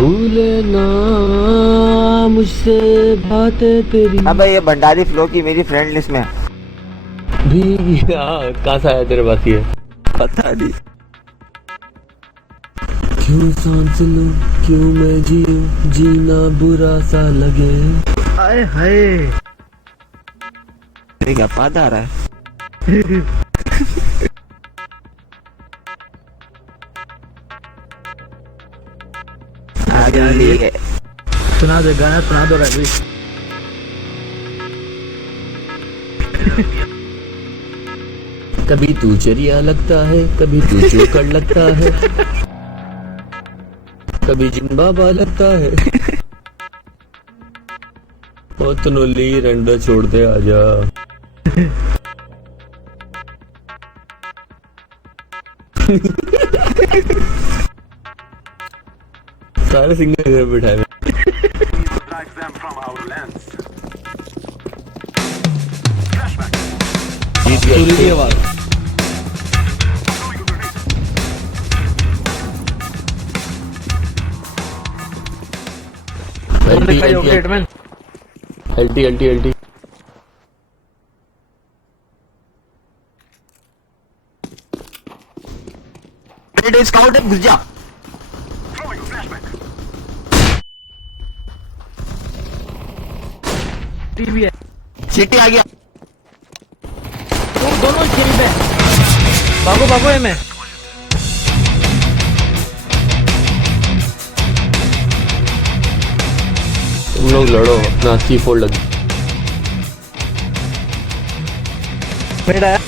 भूले ना मुझसे बातें तेरी। अबे ये भंडारी फ्लो की मेरी फ्रेंड लिस्ट में भी कहाँ से आया तेरे पास ये? पता नहीं। क्यों सांस लूं क्यों मैं जीऊं जीना बुरा सा लगे। हाय हाय क्या पाद आ रहा है? आगे सुना दे गाना, सुना दो रवि। कभी तू चरिया लगता है कभी तू जोकर लगता है कभी जिम्बाबा लगता है। ओ तनोली रंडा छोड़ दे आजा। सारे सिंगर घर बिठाए हुए। जीत गया आवाज। अल्टी अल्टी अल्टी स्काउट है, घुस जा। टीवी है, सिटी आ गया। वो दोनों खेल पे भागो भागो है। मैं तुम लोग लड़ो अपना C4 लग। मेरा है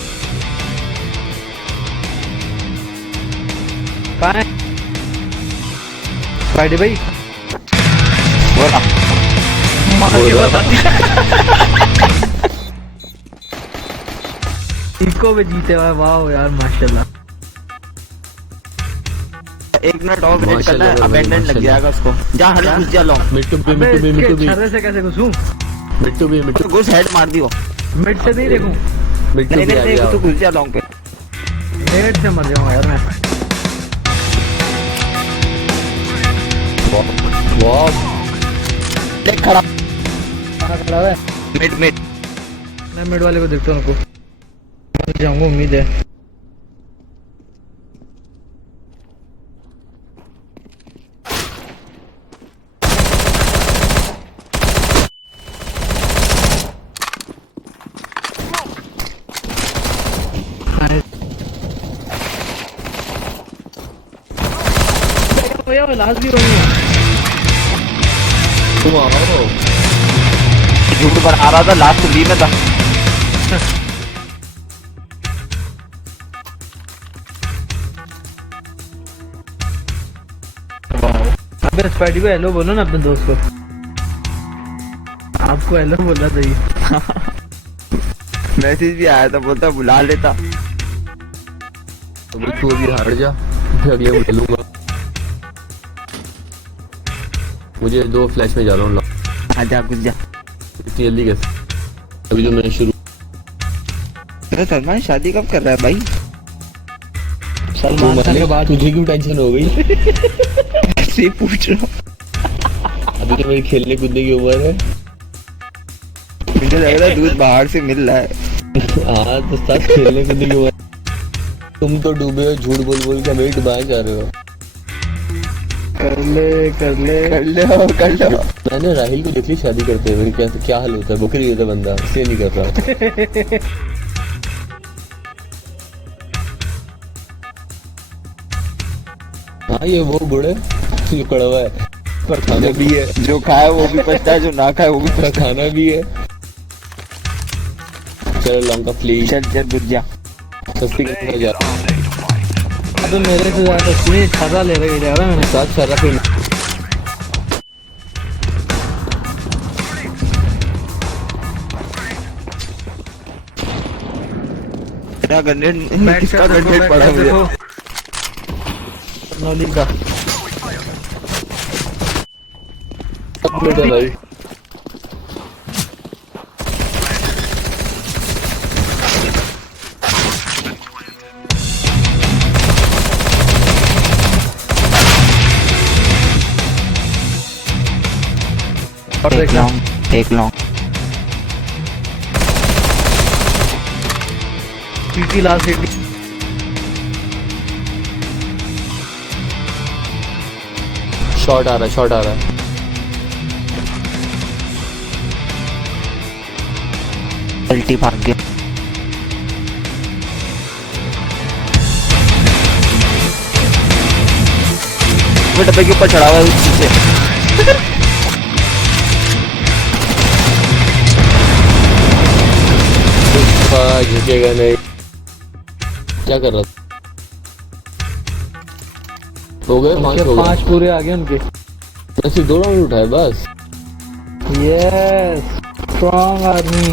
कहाँ है फ्राइडे भाई? बोला मार के बता इको में जीते हुए। वाह यार माशाल्लाह। एक मिनट और वेट करना है, अबेंडन लग जाएगा उसको। जा हट घुस जा लॉन्ग। मिट्टू भी अबे मिट्टू भी मिट्टू भी छर्रे से कैसे घुसूं? मिट्टू भी मिट्टू घुस, हेड मार दियो। मिड से नहीं देखूं? मिट्टू नहीं भी आ नहीं गया। नहीं, तू घुस जा लॉन्ग पे। हेड से मर जाऊंगा यार मैं। वाह देख खड़ा कहाँ खड़ा है? Mid mid. मैं मिड वाले को देखता हूँ, उनको मर जाऊंगा उम्मीद है। लास्ट भी होनी है। तुम आओ। झूठ पर आ रहा था, लास्ट बी में था। अबे स्पाइडी को हेलो बोलो ना अपने दोस्त को। आपको हेलो बोलना चाहिए। मैसेज भी आया था, बोलता बुला लेता। अभी तू अभी हार जा, फिर अगले में खेलूंगा। मुझे 2 फ्लैश में जा रहा हूँ। आजा घुस जा। इतनी जल्दी कैसे? अभी तो मैंने शुरू। अरे सलमान शादी कब कर रहा है भाई? सलमान खान के बाद तुझे क्यों टेंशन हो गई? ऐसे ही पूछ रहा हूँ। अभी तो मेरी खेलने कूदने की उम्र है। मुझे लग रहा है दूध बाहर से मिल रहा है। हाँ तो साथ खेलने कूदने की उम्र। तुम तो डूबे हो झूठ बोल बोल के, मेरी डुबाए जा रहे हो। कर ले कर ले कर लो कर लो। मैंने राहिल को देख ली शादी करते हुए। क्या हाल होता है, बकरी होता बंदा, इसलिए नहीं कर रहा। हाँ ये वो बुढ़े जो कड़वा है पर खाना भी है। जो खाए वो भी पछता है, जो ना खाए वो भी पर खाना भी है। चलो लंका प्लीज। चल चल घुस जा। सस्ती करने जा रहा हूँ। तो मेरे से ज्यादा तस्वीर छर्रा ले रही जा रहा है। साथ शर्रा फिर मेरा गन्नेट किसका गन्नेट पड़ा मुझे? नौली का भाई। और एक देखना लॉन्ग, एक लॉन्ग। सीटी लास्ट सीटी। शॉट आ रहा है, शॉट आ रहा है। अल्टी भाग गया। वो डब्बे के ऊपर चढ़ा हुआ है उस पीछे। झुकेगा नहीं। क्या कर रहा था? हो गए 5 हो गए। 5 पूरे आ गए उनके। ऐसे 2 राउंड उठाए बस। Yes, strong army.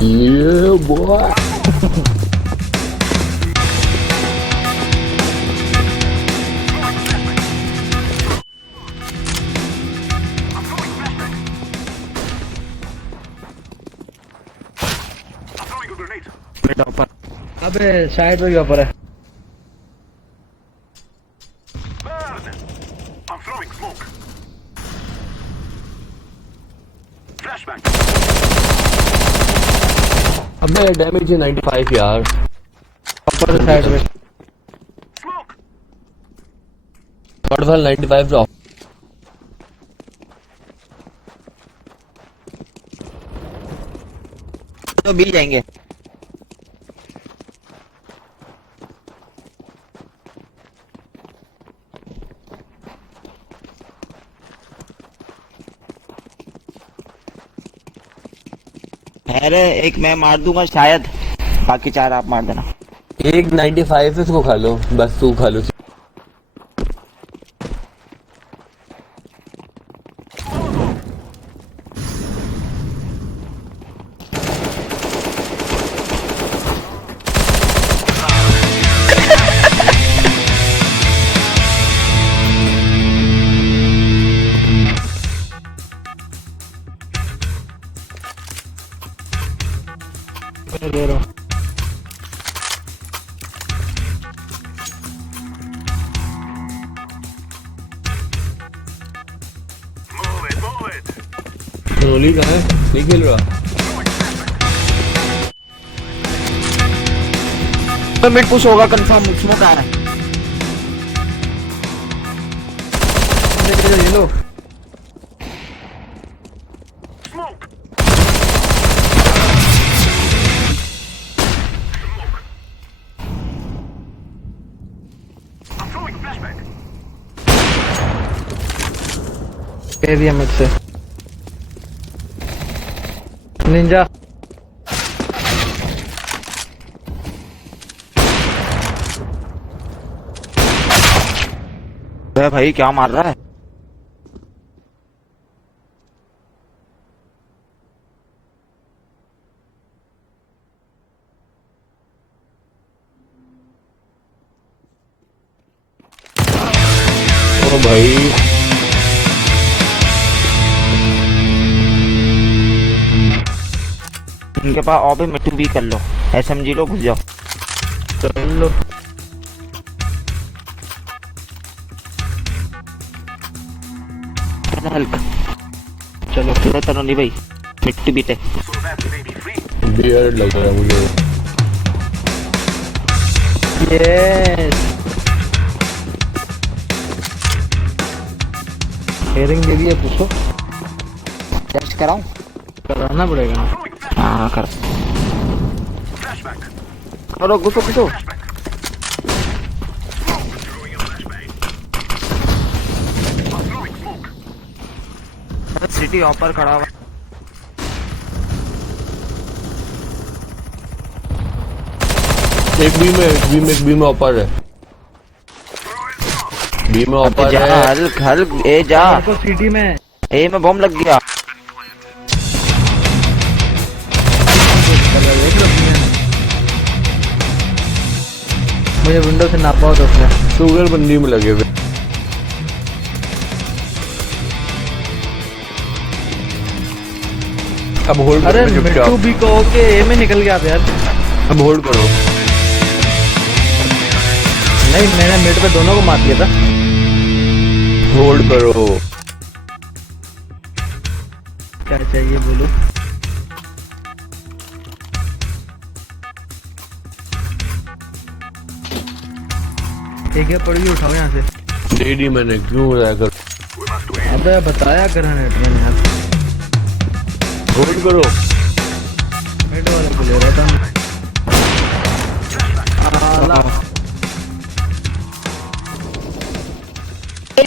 ये बॉय। बेटा ऊपर। अबे साइड पे ऊपर है। अबे डैमेज है 95 यार। ऊपर साइड पे। शॉट वाल 95 ड्रॉप। तो भी जाएंगे। अरे एक मैं मार दूंगा शायद, बाकी 4 आप मार देना। एक 95 है, उसको खा लो बस। तू खा लो। दे रहा हूँ। रोली कहाँ है? नहीं खेल रहा। तो मिड पुश होगा कंफर्म। स्मोक आ रहा है। ये लो। कह दिया मुझसे निंजा। भाई क्या मार रहा है? ओ भाई इनके पास ऑबे मिट्टू भी कर लो। एसएमजी लो, घुस जाओ। चल लो। हल्क चलो चलो तरोनी भाई, मिट्टू बीटे। बियर्ड लग रहा है मुझे। यस, हेयरिंग दे दिया। पूछो टेस्ट कराऊं? कराना पड़ेगा ना। हाँ कर। करो, घुसो घुसो। सिटी ऑपर खड़ा हुआ। एक बी में ऊपर है। बी में ऊपर जा है। हल्क हल्क, ए जा। तो सिटी में ए में बम लग गया। मुझे विंडो से नापा हो तो उसने। शुगर बंदी में लगे हुए। अब होल्ड अरे करो मिट्टू चुपचाप। भी कहो के ए में निकल गया था यार। अब होल्ड करो। नहीं, मैंने मिड पे दोनों को मार दिया था। होल्ड करो। चाहिए बोलो। एक है पड़ी उठाओ यहाँ से। दे दी मैंने, क्यों बताया कर। अबे बताया करा नेट मैंने यार। होल्ड करो। नेट वाले को ले रहा था। आला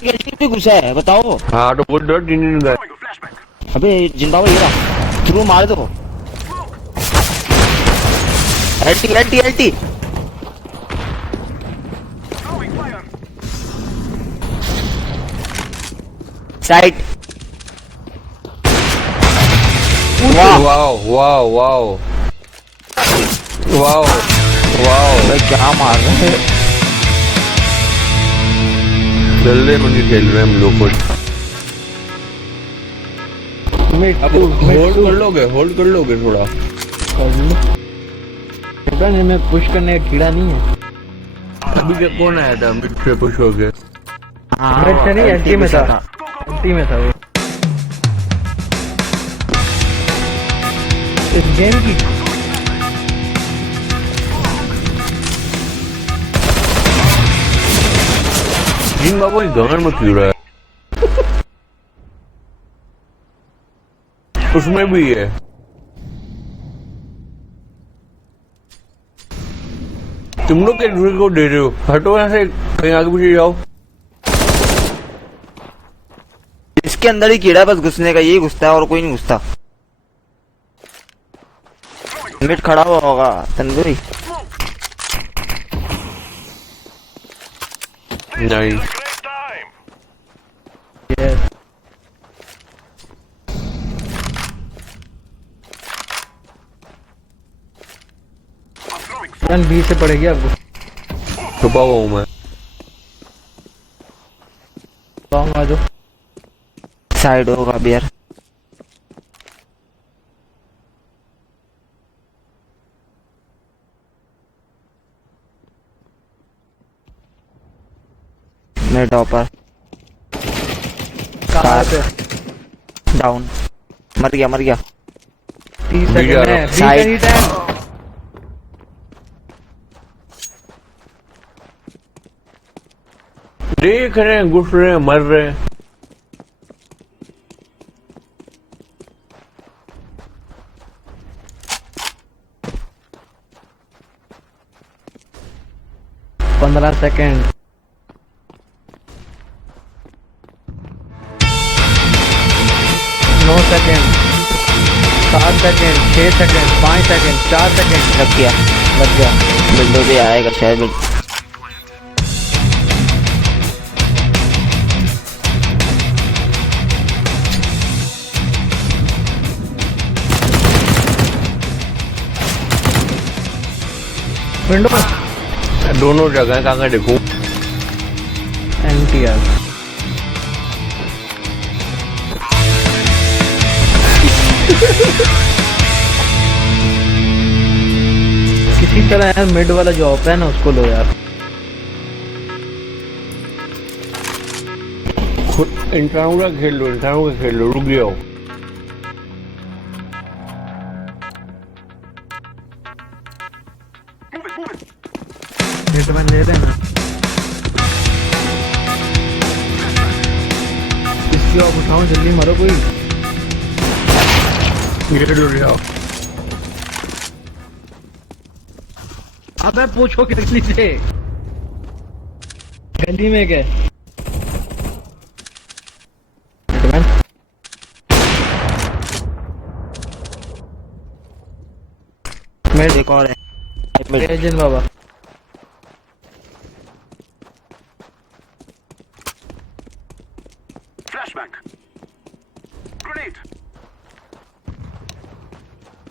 गैलरी पे घुसा है, बताओ। हाँ तो बोल दो, तीन गए। अबे जिंदाबाद, ये रहा, थ्रू मार दो। एल्टी एल्टी एल्टी। साइड। वाह wow wow wow wow wow. भाई क्या मार रहे हैं। जल्दी मंडी खेल रहे हैं हम लोग को। अब होल्ड कर लोगे, होल्ड कर लोगे थोड़ा। में पुश करने का कीड़ा नहीं है। अभी क्या कौन आया था मिड से पुश हो गया। मिड से नहीं, एंटी में था। एंटी में था वो। इस गेम की जिन बाबू गगन में क्यों रहा है। उसमें भी है। तुम लोग एक दूसरे को दे रहे हो, हटो यहाँ से, कहीं आगे पीछे जाओ। इसके अंदर ही कीड़ा, बस घुसने का यही घुसता है और कोई नहीं घुसता। मिड खड़ा हुआ होगा तंदूरी। नहीं गन बी से पड़ेगी आपको। छुपा हुआ हूँ मैं। आ जाओ। साइड होगा बियर। मैं टॉपर। कार पे डाउन। मर गया मर गया। 30 सेकंड है। साइड। बी का हीट है। देख रहे हैं, घुस रहे हैं, मर रहे हैं। पंद्रह second. 9 second. 7 second. 6 second. 5 second. 4 second. लग गया। लग गया। विंडो पे आएगा शायद। विंडो दोनों जगह कहाँ देखूं। एंटी आर। किसी तरह यार मिड वाला जो ऑप है ना उसको लो यार। खुद इंसानों का खेल लो, इंसानों का खेल लो, रुक जाओ। हिटमैन ले रहे हैं ना। इसकी आप उठाओ, जल्दी मारो कोई। ये लो जाओ। अबे पूछो गली से। गली में क्या हिटमैन? मेरे एक और है। एजेंट बाबा।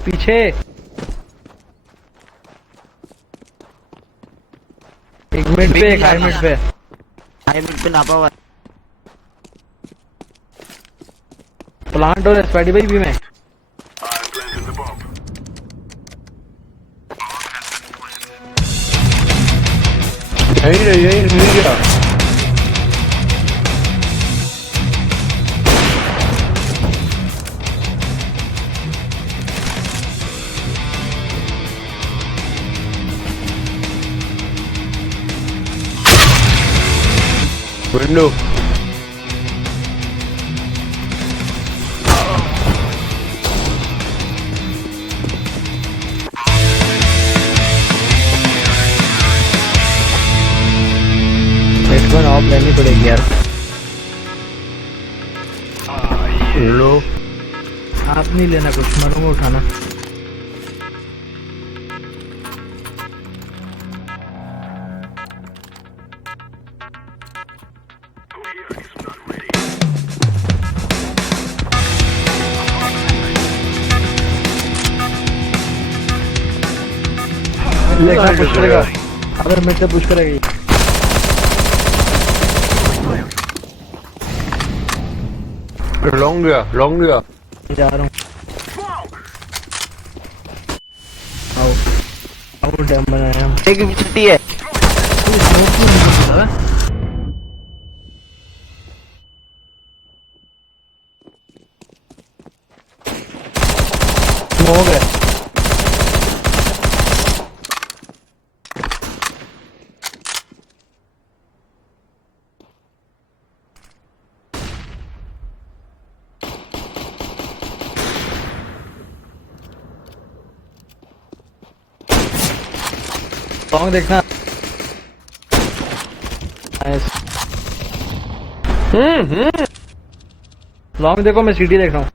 पीछे एक मिनट पे, एक हाई मिनट पे। हाई मिड पे नापा हुआ है। प्लांट और स्पाइडी भाई भी में। यही गया। विंडो। X1 ऑफ लेनी पड़ेगी यार। लो आप नहीं लेना कुछ, मरूंगा उठाना। देखना पुश करेगा, अगर मिड से पुश करेगी। लॉन्ग गया, लॉन्ग गया। जा रहा हूँ। आओ आओ, डैम बनाया हम। एक छुट्टी है। तू स्मोक क्यों नहीं करता है? स्मोक है। सॉन्ग देखना। लॉन्ग देखो, मैं सीडी देख रहा हूँ।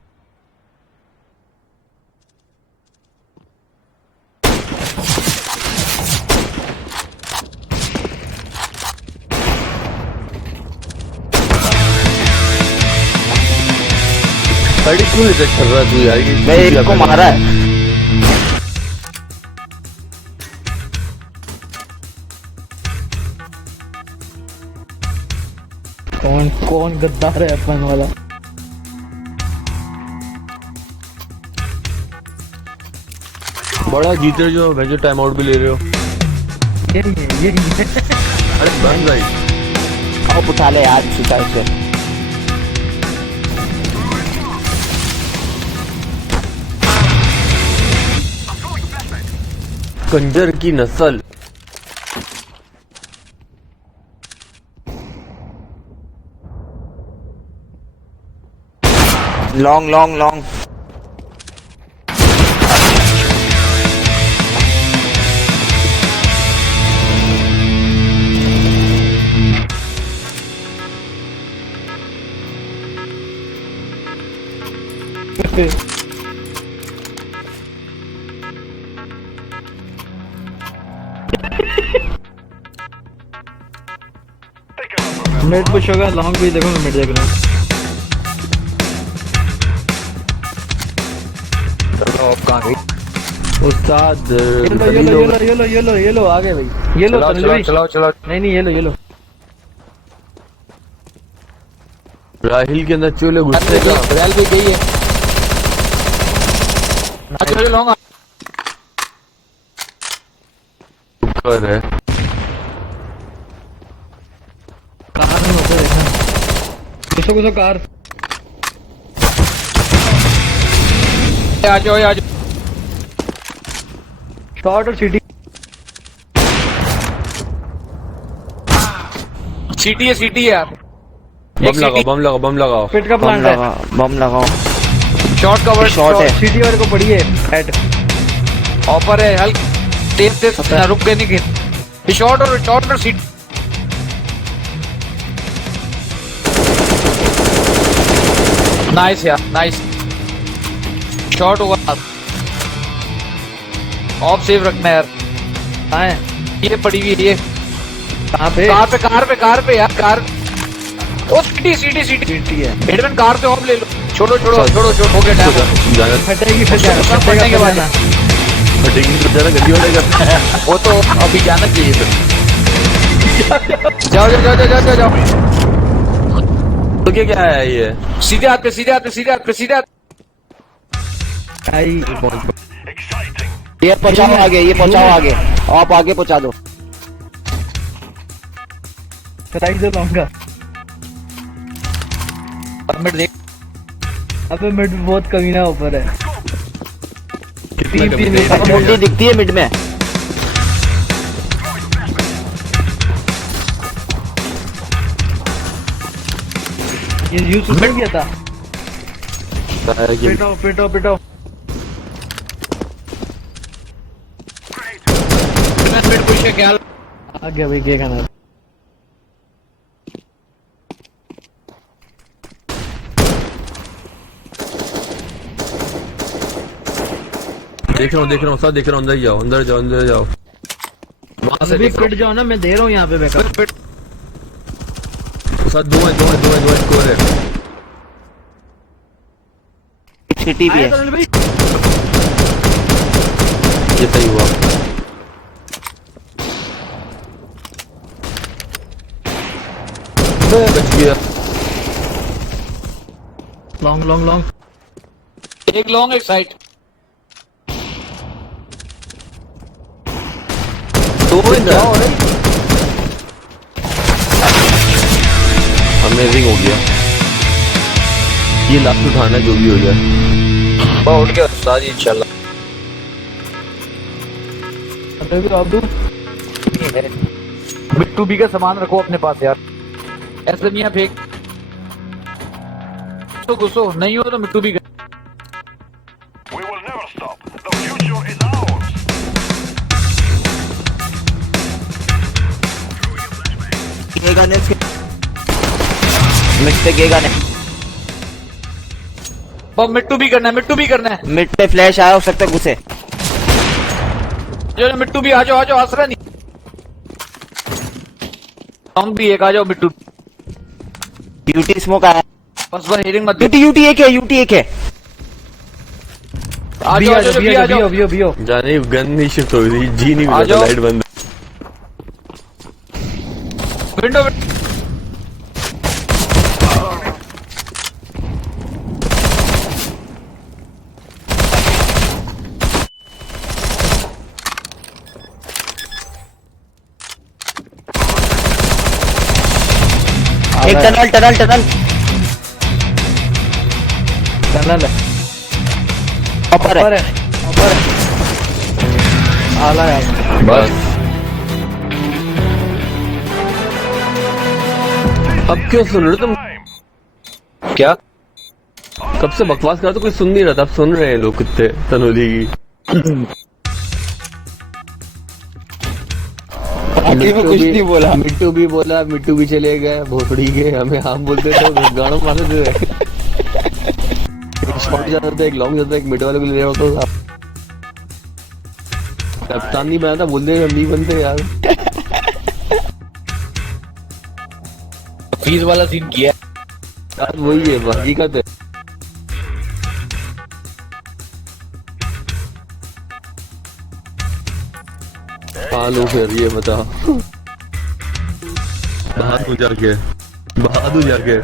गाड़ी क्यों नहीं कर रहा तू यार? ये मैं एक को मारा है। कौन कौन गद्दार है अपन वाला? बड़ा जीते जो भेजो, टाइम आउट भी ले रहे हो। ये अरे बस भाई, अब उठा ले यार सुता से। कंजर की नस्ल। Long long long. Mid push होगा, लॉन्ग भी देखो, मैं मिड देख रहा हूँ। उस्ताद येलो आ गए भाई। येलो चलाओ चलाओ चलाओ। नहीं येलो। राहिल के अंदर चोले घुसने का रियल भी गई है। अच्छा लॉन्ग कर है। कार में होते देखना। घुसो कार। आ जाओ। शॉर्ट और सीटी। सीटी है यार। बम लगाओ। पिट का प्लांट है। बम लगाओ। शॉर्ट कवर शॉर्ट है। सीटी वाले को पड़ी है हेड। ऑफर है हल्क तेज रुक गए नहीं गिर। शॉर्ट और सीट। नाइस यार नाइस। शॉर्ट होगा। ऑफ सेव रखना यार। हाँ ये पड़ी हुई है ये। कहाँ पे? कार पे यार कार। ओ सीटी सीटी है। हेडमैन कार पे ऑफ ले लो। छोड़ो हो गया टाइम। फटेगी फिर फटने के बाद फटेगी तो ज्यादा गंदी होने का। वो तो अभी जाना चाहिए फिर। जाओ। तो क्या है ये? सीधे हाथ पे। आई ये पहुंचाओ आगे। आप आगे पहुंचा दो। राइट से लॉन्ग। मिड देख। अबे मिड बहुत कमीना ऊपर है। मुंडी दिखती है मिड में। ये यूसुफ मिल गया था। कि पिटाओ पिटाओ पिटाओ। मिड पुश है क्या? आ गया भाई क्या खाना। देख रहा हूँ सब देख रहा हूँ। अंदर जाओ वहां से अभी देख रहा पिट जाओ ना, मैं दे रहा हूँ यहाँ पे बैकअप। फिर हूँ। सब दो है स्कोर है। सिटी भी आया है। तरुण भाई। ये सही हुआ। बच गया। Long long long. एक लॉन्ग एक साइड। अमेजिंग हो गया। ये लास्ट उठाना जो भी हो जाए। उठ गया उस्ताद जी इंशाल्लाह। अभी अब्दू मिट्टू बी का सामान रखो अपने पास यार। ऐसे मियां फेंक तो घुसो, नहीं हो तो मिट्टू बी का। We will never stop. The future is ours. गेगा ने मिड पे गेगा ने बस मिट्टू भी करना है, मिट्टू भी करना है। मिड पे फ्लैश आया, हो सकता है घुसे। जो मिट्टू भी आ जाओ आसरा नहीं। लॉन्ग भी एक आ जाओ मिट्टू। यूटी स्मोक आया। बस हेडिंग मत दे। यूटी एक है। आ बी जाओ आ जाओ बी आ जाओ बी आ जाने गन नहीं शिफ्ट हो रही, जी नहीं आ मिला, जाओ। लाइट बंद। विंडो एक टनल टनल है। ऊपर है। ऊपर है। आला यार। बस अब क्यों सुन रहे हो तुम? क्या? कब से बकवास कर रहा तो कोई सुन नहीं रहा था, अब सुन रहे हैं लोग कुत्ते तनोली की। मिट्टू कुछ नहीं बोला। मिट्टू भी बोला, मिट्टू भी चले गए, भोसड़ी के हमें हम बोलते थे गाड़ों मारते थे। एक शॉट जाता था, एक लॉन्ग जाता था, एक मिड वाले को ले रहा होता था। कप्तान नहीं बना था, बोलते हम नहीं बनते यार। फीस वाला सीन किया। यार वही है, हकीकत है। लो फिर ये बता, बहादुर जाके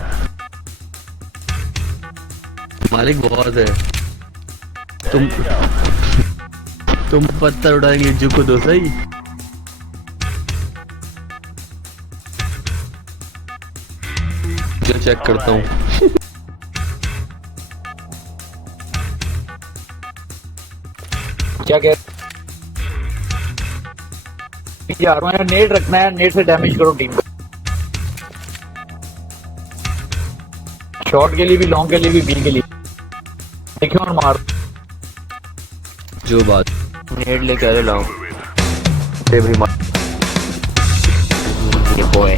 मालिक बहुत है। तुम पत्थर उड़ाएंगे, झुको दो सही। जो चेक करता हूँ। क्या कह यार, मैं नेट रखना है, नेट से डैमेज करो टीम को। शॉट के लिए भी, लॉन्ग के लिए भी, बी के लिए देखो और मार। जो बात नेट लेके आ लाओ। भाई मार। ये बॉय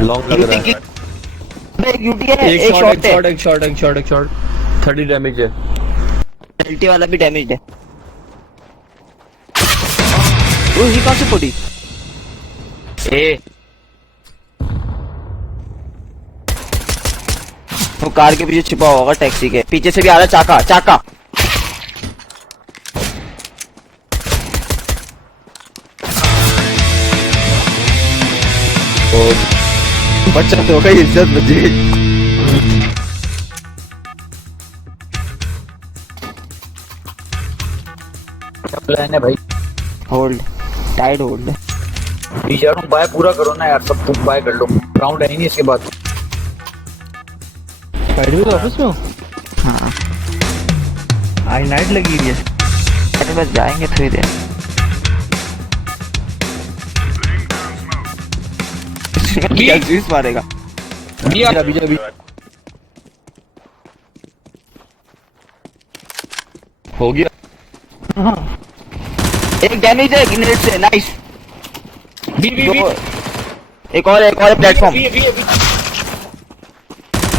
लॉन्ग लग रहा है। एक यूटी है, एक शॉट है। एक शॉट 30 डैमेज है। पेनल्टी वाला भी डैमेज है। वो ही कहाँ से पड़ी? वो कार के पीछे छिपा होगा, टैक्सी के पीछे से भी आ रहा है। चाका बच्चा तो होगा, इज्जत बची। प्लान है भाई, होल्ड टाइड होल्ड। बीच बाय पूरा करो ना यार, सब तुम बाय कर लो। राउंड है ही नहीं इसके बाद। साइड में ऑफिस में हो? हाँ आज नाइट लगी हुई है। अरे बस जाएंगे थोड़ी देर। बी स्विस मारेगा। बी आ- अभी अभी हो गया। एक डैमेज है ग्रेनेड से, नाइस। बी बी बी एक और platform B B B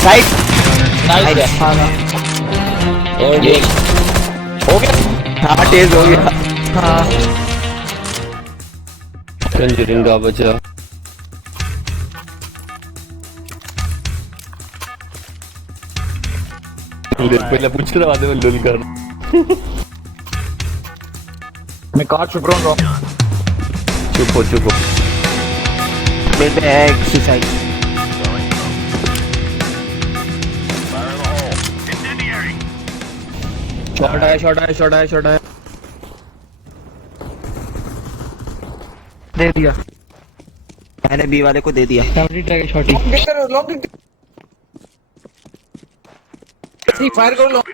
side. Nice और ये हो गया। हाँ तेज हो गया। हाँ कंजरिंग का बचा। पहले पूछ रहा बाद में लुल कर। मैं कार छुप रहा हूँ। चुप हो। बेटे है एक साइड। शॉट आया दे दिया। मैंने बी वाले को दे दिया। 70 टैग शॉट ही। लॉन्ग फायर करो लॉन्ग।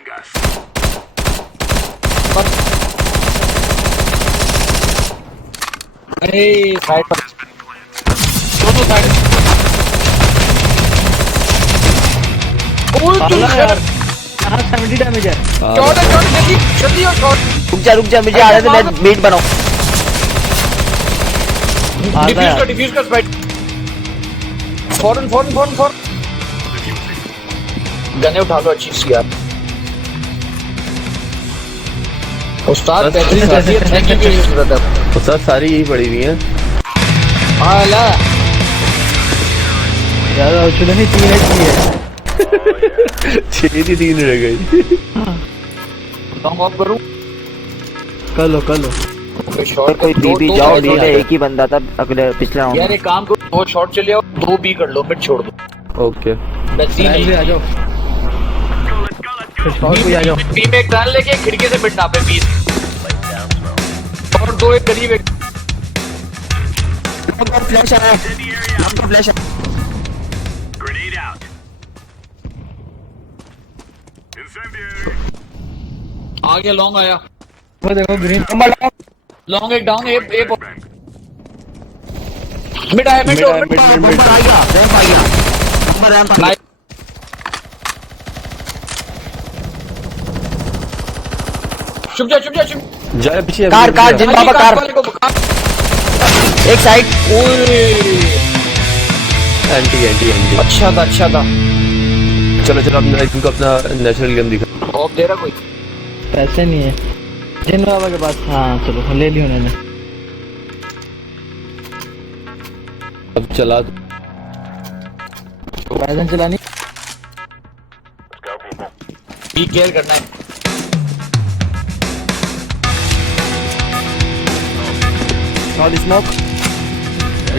अरे साइड पर दोनों साइड। ओए तुम यार हाँ 70 डैमेज है। शॉट जल्दी और शॉट। रुक जा मुझे आ रहा था, मैं मीट बनाऊं। डिफ्यूज कर स्पाइट। फौरन गने उठा लो अच्छी सी यार। उस्ताद बेहतरीन कर दिया, थैंक यू की जरूरत है। तो सर सारी यही पड़ी हुई हैं। आला ज्यादा उछल नहीं, 3 HP है। 6 थी 3 रह गई। लॉन्ग ऑफ करूं। कर लो कोई शॉट कोई बी भी जाओ, बी में एक ही बंदा था अगले पिछले राउंड यार में। एक काम करो, 2 शॉट चले आओ, 2 बी कर लो, फिर छोड़ दो। ओके बस ट्रायल पे आ जाओ। शॉट पे आ जाओ। बी में एक ट्रायल लेके खिड़की से मिट नापे 20 और 2 एक करीब एक। फ्लैश आया, फ्लैश आया। Grenade out. Incendiary. आ गया लॉन्ग आया। वो देखो ग्रीन। लॉन्ग एक डाउन ए मिड आया मिड बम्पर आ गया, रैंप आ गया, बम्पर रैंप आ गया। चुप जा जा पीछे। कार जिन बाबा कार। एक साइड। ओए एंटी अच्छा था। चलो अपना इनको अपना नेचुरल गेम दिखा। ऑफ दे रहा कोई। पैसे नहीं है जिन बाबा के पास। हाँ चलो ले ली उन्होंने। अब चला पैदल चलानी। बी केयर करना है। Not smoke.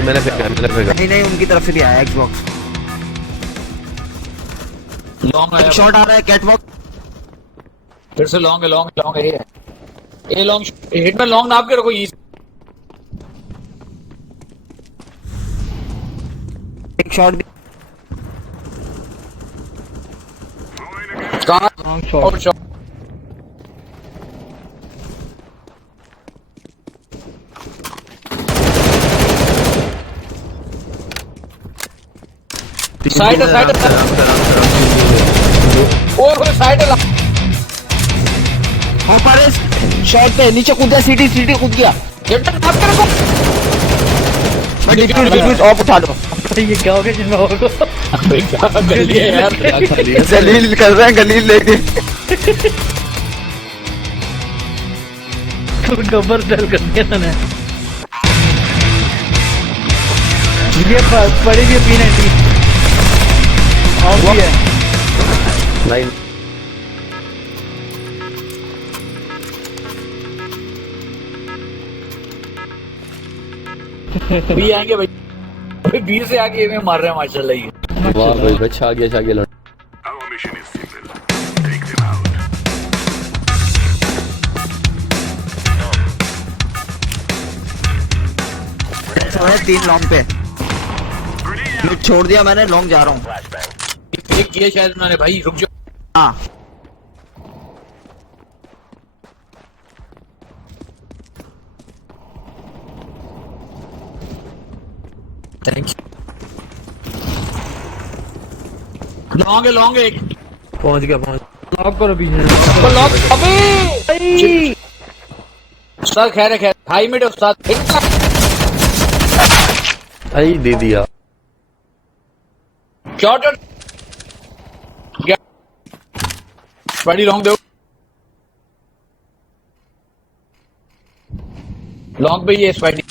मैंने फेंका। नहीं उनकी तरफ से भी आया एक्सबॉक्स। लॉन्ग आया। शॉट आ रहा है कैटवॉक। फिर से लॉन्ग है ए लॉन्ग हिट में लॉन्ग नाप के रखो। एक शॉट भी। कहाँ लॉन्ग शॉट। और शॉट साइड ऊपर शॉट पे नीचे कूद गया। सीटी कूद गया। डिफ्यूज ऑफ उठा लो। ये क्या हो गया जिन बाबा को। जलील कर रहे हैं गलील लेके। गब्बर डल कर दिया तूने। ये पड़ेगी P90 ऑफ भी है। नाइन भी आएंगे भाई। अभी 20 से आगे में मार रहे हैं माशाल्लाह। ये वाह भाई छा गया लड़। Our mission is simple. Take them out. है 3 लॉन्ग पे। मैं छोड़ दिया मैंने, लॉन्ग जा रहा हूँ। एक किया शायद उन्होंने। भाई रुक जाओ। हाँ थैंक यू। लॉन्ग है एक। पहुंच गया। लॉक करो पीछे तो लॉक अबे उस्ताद खैर है 2.5 मिनट उस्ताद। आई दे दिया। शॉट बड़ी लॉन्ग दो। लॉन्ग पे ये स्पाइडी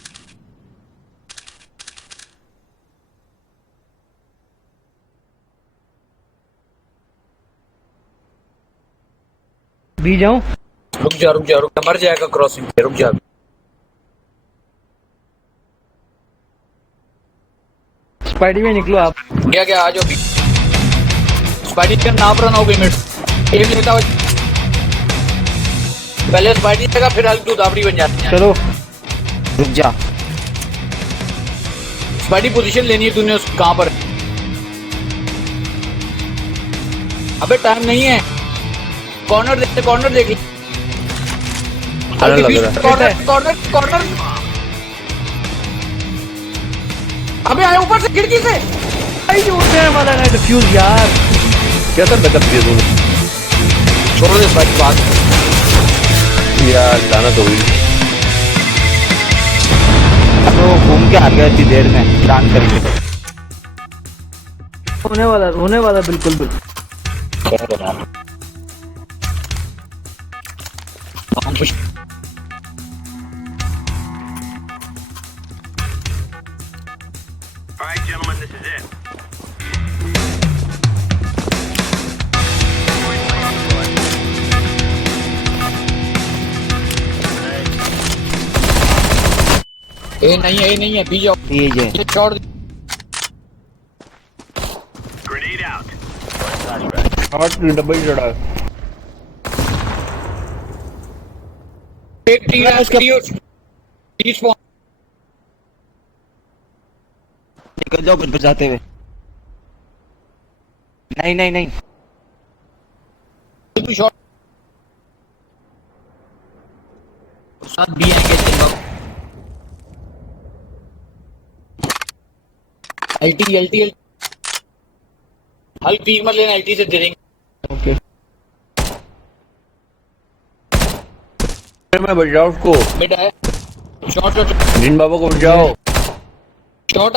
भी जाऊं। रुक जा मर जाएगा क्रॉसिंग पे। रुक जा स्पाइडी में निकलो आप। क्या आ जाओ। स्पाइडी का नाप रन हो गई मिनट एम लेता हुआ। पहले स्पाइडी देगा फिर हल्क टू दाबड़ी बन जाती है। चलो रुक जा। स्पाइडी पोजीशन लेनी है तूने कहां पर। अबे टाइम नहीं है। कॉर्नर देख अरे लग रहा है। कॉर्नर अबे आया ऊपर से खिड़की से। आई जो उठने वाला है डिफ्यूज यार। कैसा बैकअप दिया तूने छोड़ दे स्पाइडी बात यार, जाना तो हुई। तो घूम के आ गया इतनी देर में प्लान करके। होने वाला बिल्कुल। All right, gentlemen, this is it. ए नहीं है पी जाओ। ये जे ये shot Grenade out. Shot double चढ़ा। एक टी है उसका टी स्पॉन। निकल जाओ फिर बचाते हुए। नहीं तू शॉट साथ भी आएंगे जिंदा। एलटी हल्क पीक मत लेना। एलटी से दे देंगे। ओके मैं बचाओ उसको। मिड है शॉट जिन बाबा को बचाओ। शॉट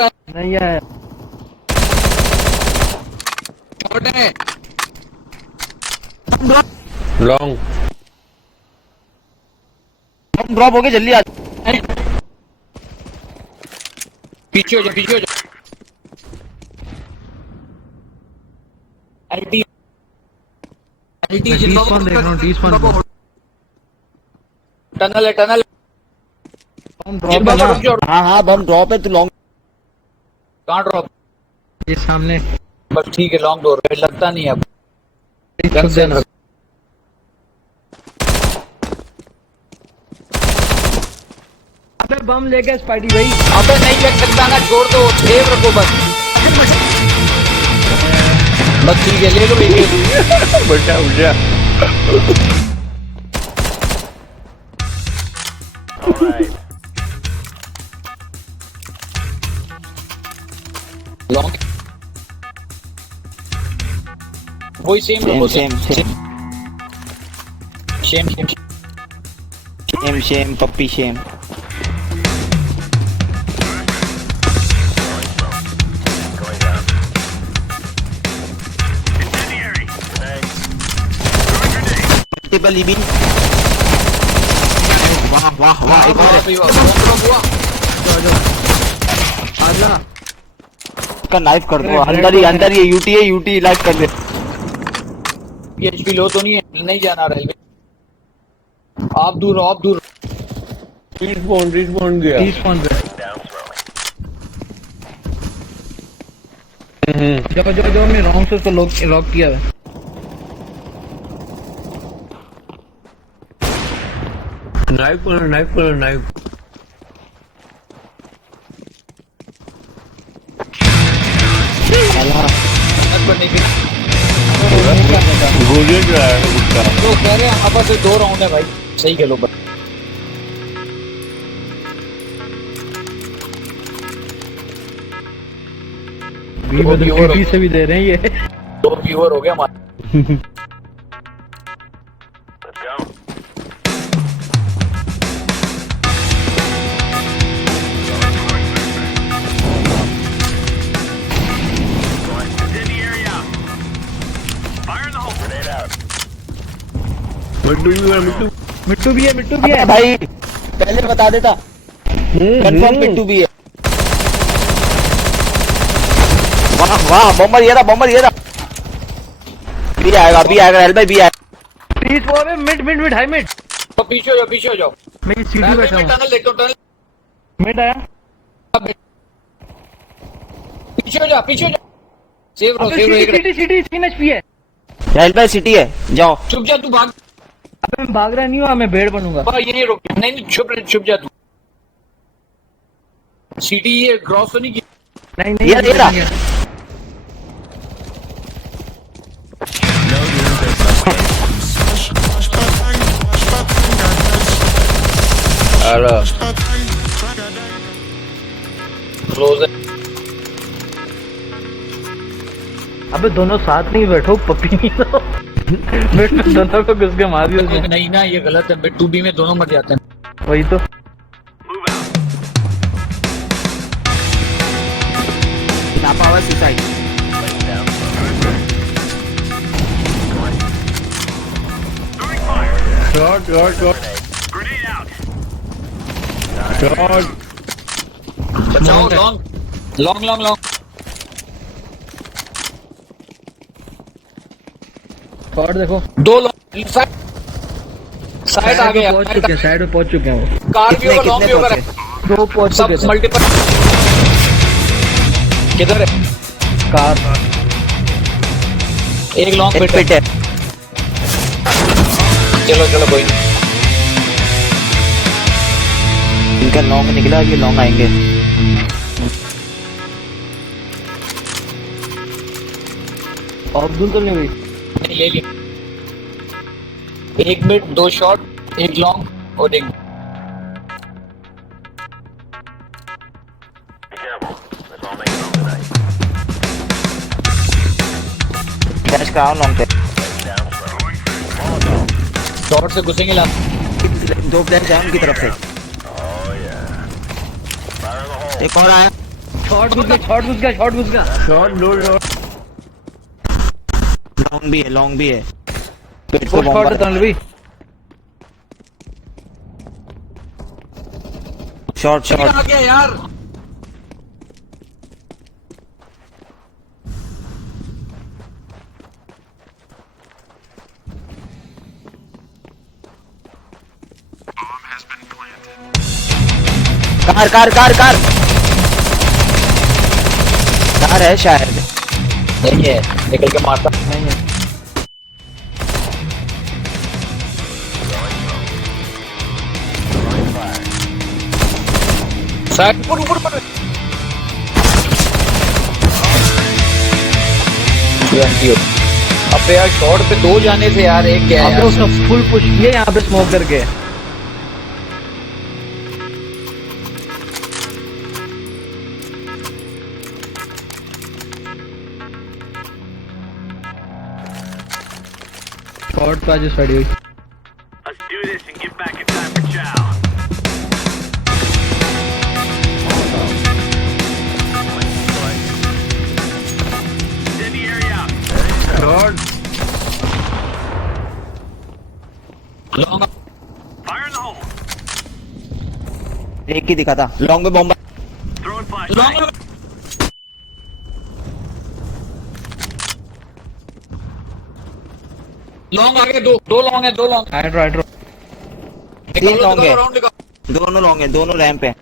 है नहीं आया। शॉट है। लॉन्ग हम ड्रॉप हो गए जल्दी आ। पीछे हो जा एलटी डिस्पॉन देख रहा हूँ डिस्पॉन। टनल है हम ड्रॉप है ना। हाँ बम ड्रॉप है तू लॉन्ग। कहाँ ड्रॉप। ये सामने बस ठीक है लॉन्ग डोर पे लगता नहीं है अब। गन से रख। अबे बम ले गया स्पाइडी भाई। अबे नहीं लग सकता ना। छोड़ दो सेव रखो बस ठीक है ले लो बचा लॉन्ग वही सेम रखो सेम पप्पी सेम। Incendiary. Multiple EB. वाह एक और आजा का नाइफ कर दो। अंदर ये यूटी लाइफ कर दे। एचपी लो तो नहीं है। नहीं जाना रेलवे। आप दूर रिस्पॉन गया। डिस्पॉन पे जो मैं रॉन्ग से उसको लॉक किया है। नाइफ करो। बनने के गोली रहा है उसका। तो कह रहे हैं आपस में 2 राउंड है भाई। सही खेलो बस। बी में तो टीटी से भी दे रहे हैं ये। 2 व्यूअर हो गया हमारा। Let's go. Incendiary out. Fire in the hole. Grenade out. मिट्टू भी है मिट्टू भी है। अबे भाई पहले बता देता, कंफर्म पिट्टू भी है। वाह वाह, बम्बर ये रहा। बी आएगा हेल्प भाई, बी आएगा। प्लीज वो है मिड हाई मिड। तो पीछे हो जाओ। मैं सीढ़ी बैठा हूँ। टनल देखो, टनल मिड आया। पीछे हो जा। सेव रहो सिटी 3 HP है। हेल्प भाई सिटी है, जाओ। चुप जा, तू भाग। अबे मैं भाग रहा नहीं हूँ, मैं भेड़ बनूंगा। ये नहीं रुक, नहीं चुप जा तू। सिटी ये क्रॉस तो नहीं की। नहीं ये रहा। अरे क्लोज है। अबे दोनों साथ नहीं बैठो, पपी नहीं तो बैठो, दोनों को घुस के मार दिया उसने। नहीं ना, ये गलत है। 2B में दोनों मर जाते हैं। वही तो। Move out. नापा हुआ suicide. Throwing fire. Shot Grenade out. बचाओ, लॉन्ग। और देखो 2 लॉन्ग साइड आ गया। पहुंच चुके हैं, साइड में पहुंच चुके हैं वो। कार भी होगा, लॉन्ग भी होगा। दो पहुंच सब चुके थे। मल्टीपल। किधर है? कार एक लॉन्ग एक पिट पिट है। चलो कोई नहीं। इनका लॉन्ग निकला, ये लॉन्ग आएंगे। अब्दुल तो नहीं हुई। नहीं, ले लिया। 1 मिड, 2 शॉट, 1 लॉन्ग और 1। Be careful. Let's all make it home tonight. Flash कराओ लॉन्ग पे। शॉट से घुसेंगे ला। 2 फ्लैश आए उनकी तरफ से। Oh yeah. Fire in the hole. एक और आया। शॉट घुस गया। शॉट लो। लॉन्ग भी है। पेट को शॉट बॉम्बर। तनवी। शॉट। आ गया यार। कार है शायद। नहीं है, निकल के मारता। नहीं है। साइड ऊपर। अब यार शॉट पे 2 जाने थे यार, एक क्या है अब यार। उसने फुल पुश किया यहाँ पे स्मोक करके। शॉट पे आज स्टडी हुई। Let's do this and get back in time for chow. Incendiary out. Long Fire in the hole. एक ही दिखा था लॉन्ग में बॉम्बर। Throwing flash. लॉन्ग आगे। 2 लॉन्ग है। 2 लॉन्ग। हाइड्रो 3 लॉन्ग है। राउंड निकाल। दोनों लॉन्ग है, दोनों रैंप है।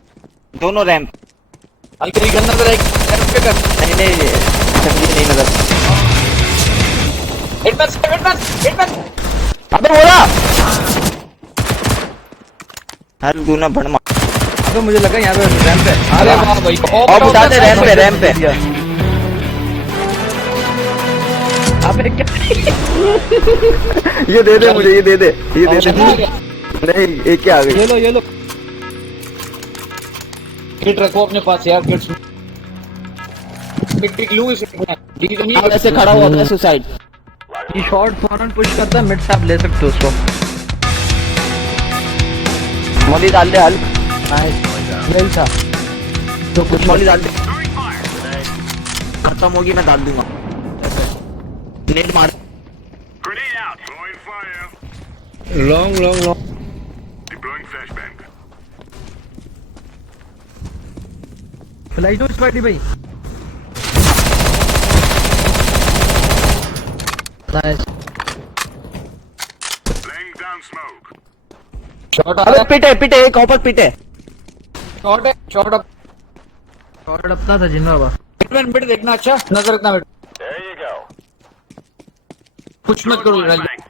दोनों रैंप। हल्की गन नजर आई। रैंप पे कर। नहीं नहीं नजर। हिटमैन। अबे बोला हर गुना भड़ मार। अबे मुझे लगा यहाँ पे रैंप है। अरे वाह भाई। और उठा दे रैंप पे। अबे क्या ये दे दे मुझे, ये दे दे। नहीं एक क्या आ गई। ये लो किट रखो अपने पास यार। किट्स पिक लूं इसे डी तो नहीं अब ऐसे खड़ा हुआ था सुसाइड। ये शॉर्ट फौरन पुश करता है, मिड से आप ले सकते हो उसको। मॉली डाल दे हल। वेल था तो कुछ मॉली डाल दे, खत्म होगी मैं डाल दूंगा। नेट मार। Grenade out. Throwing fire. Long Deploying flashbang. Flash दो स्पाइडी भाई। Nice. Laying down smoke. Shot आ अबे रहा है, पिटे एक ऊपर पिटे। शॉट है, शॉट अप शॉट अपना था जिन्ना बाबा। मिड देखना, अच्छा नजर रखना मिड, There you go. कुछ मत करो राजू। Flashbang.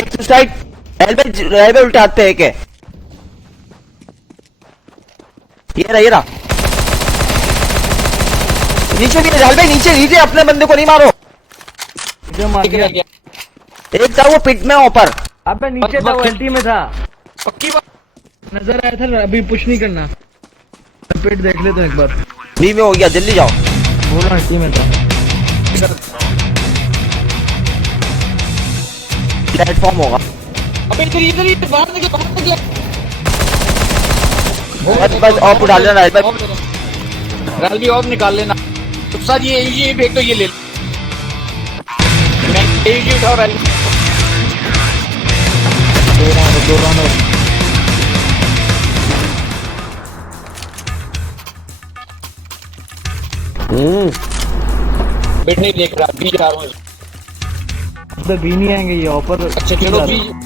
एक सुसाइड एल्बे उल्टाते हैं के। ये रहा नीचे भी डाल भाई, नीचे अपने बंदे को नहीं मारो। जो मार गया। एक था वो पिट में ऊपर। अबे नीचे था, वो एंटी में था, पक्की बात। नजर आया था। अभी पुश नहीं करना, पेट देख लेते हैं एक बार। बी में हो गया, जल्दी जाओ। बोल रहा एंटी में था। प्लेटफॉर्म होगा। अबे इधर बाहर निकल। बस ऑफ डाल लेना है। राल भी ऑफ निकाल लेना। तो सर ये फेंक तो ये ले लो। मैं ये उठाओ राल। दो राउंड। बेट नहीं देख रहा, बी जा रहा हूँ। अबे बी नहीं आएंगे ये ऑफर। अच्छा चलो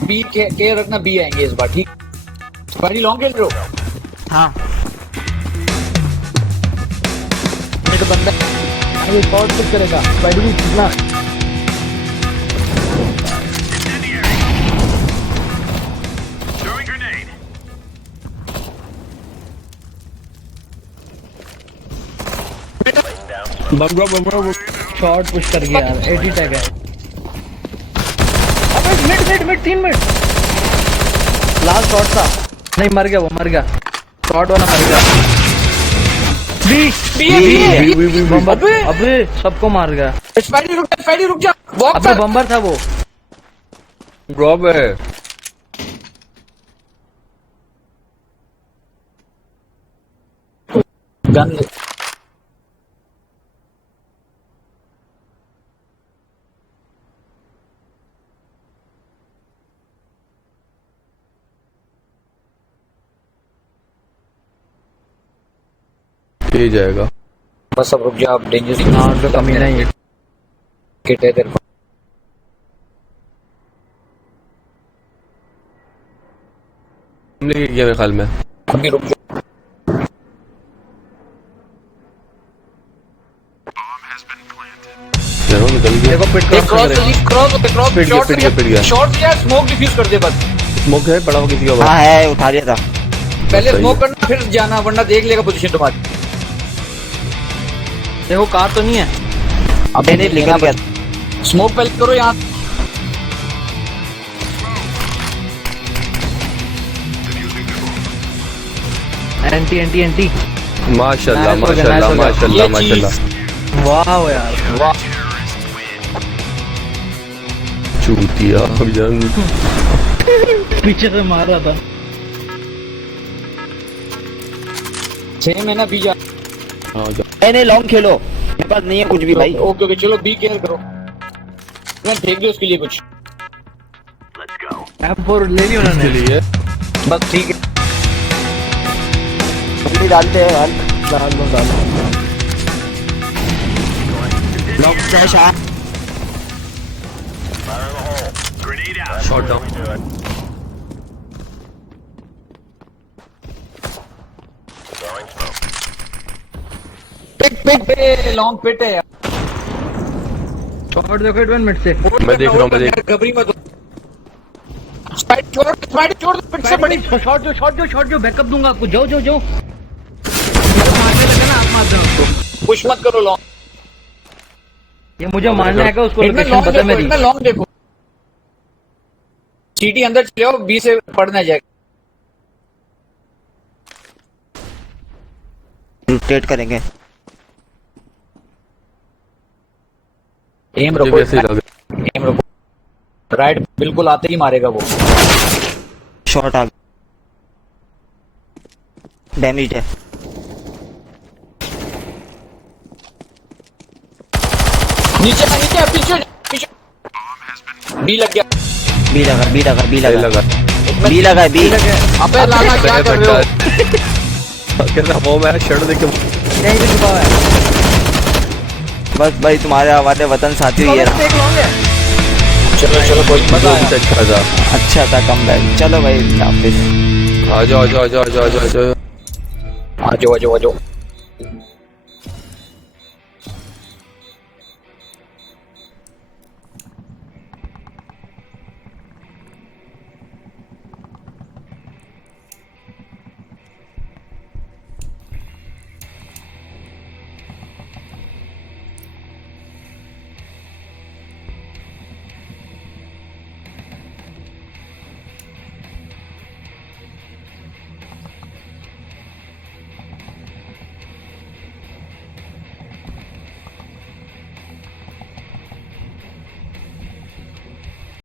बी के रखना, बी आएंगे इस बार, ठीक। बड़ी लॉन्ग खेल रहे हो। हाँ तो बंदा अभी शॉट पिक करेगा स्पाइडी भी कितना। Throwing grenade. शॉट पुश कर गया यार, 80 टैग है। अबे मिड 3 मिनट। लास्ट शॉट था, नहीं मर गया, वो मर गया। शॉट वाला मर गया। बी बम्बर। अबे सबको मार गया। स्पाइडी रुक जा। अबे बम्बर था वो। ड्रॉप है। गन ये जाएगा। बस अब रुक जा, अब डेंजर हाँ तो कमी नहीं है। किट है तेरे को। हमने किया मेरे ख्याल में। अभी रुक जा। चलो निकल गया। देखो पिट क्रॉस पिट गया। शॉर्ट या स्मोक डिफ्यूज कर दे बस। स्मोक है पड़ा हुआ किसी का। हाँ है, उठा लिया था। पहले स्मोक करना फिर जाना, वरना देख लेगा पोजीशन तुम्हारी। देखो कार तो नहीं है। अब नहीं लिखा गया। स्मोक पहले करो यहाँ। एंटी माशाल्लाह Nice हो गया, nice हो गया। माशाल्लाह ये माशाल्लाह। वाह यार, वाह चूतिया जंग। पीछे से मार रहा था। 6 में ना बी जा। नहीं लॉन्ग खेलो, मेरे पास नहीं है कुछ भी भाई। ओके ओके चलो बी केयर करो। मैं फेंक दो उसके लिए कुछ। Let's go. M4 ले ली उन्होंने। लिए बस ठीक है। जल्दी डालते हैं यार। डाल दो। लॉन्ग फ्लैश आ। Fire in the hole. Grenade out. Shot down. Throwing smoke. Pit पे लॉन्ग पिट है यार। शॉट देखो 1 मिनट से। मैं देख रहा हूँ, मैं देख। घबरी मत। स्पाइड छोड़ दो पिट से बड़ी। शॉट जो बैकअप दूंगा आपको। जाओ मेरे मारने लगा ना, आप मार दो उसको। पुश मत करो लॉन्ग। ये मुझे मारना है, उसको इनमें लोकेशन पता है मेरी। लॉन्ग देखो। सीटी अंदर चले आओ, बी से पढ़ने जाए। रोटेट करेंगे। एम रखो, एम रखो, राइट बिल्कुल आते ही मारेगा वो। शॉट आ डैमेज है। नीचे नीचे पीछे पीछे। बी लग गया। बी लगा बी लगा बी लगा लगा बी लगा बी। अबे लाला क्या कर रहे हो? कैसा वो मैं शर्ट देख के यहीं पे छुपा हुआ है। बस भाई तुम्हारे हवाले वतन साथी ये रहा। चलो चलो कोई मजा आया। अच्छा था। अच्छा था कम बैक। चलो भाई हाफिज। आ जाओ आ जाओ आ जाओ आ जाओ आ जाओ आ जाओ आ जाओ आ जाओ।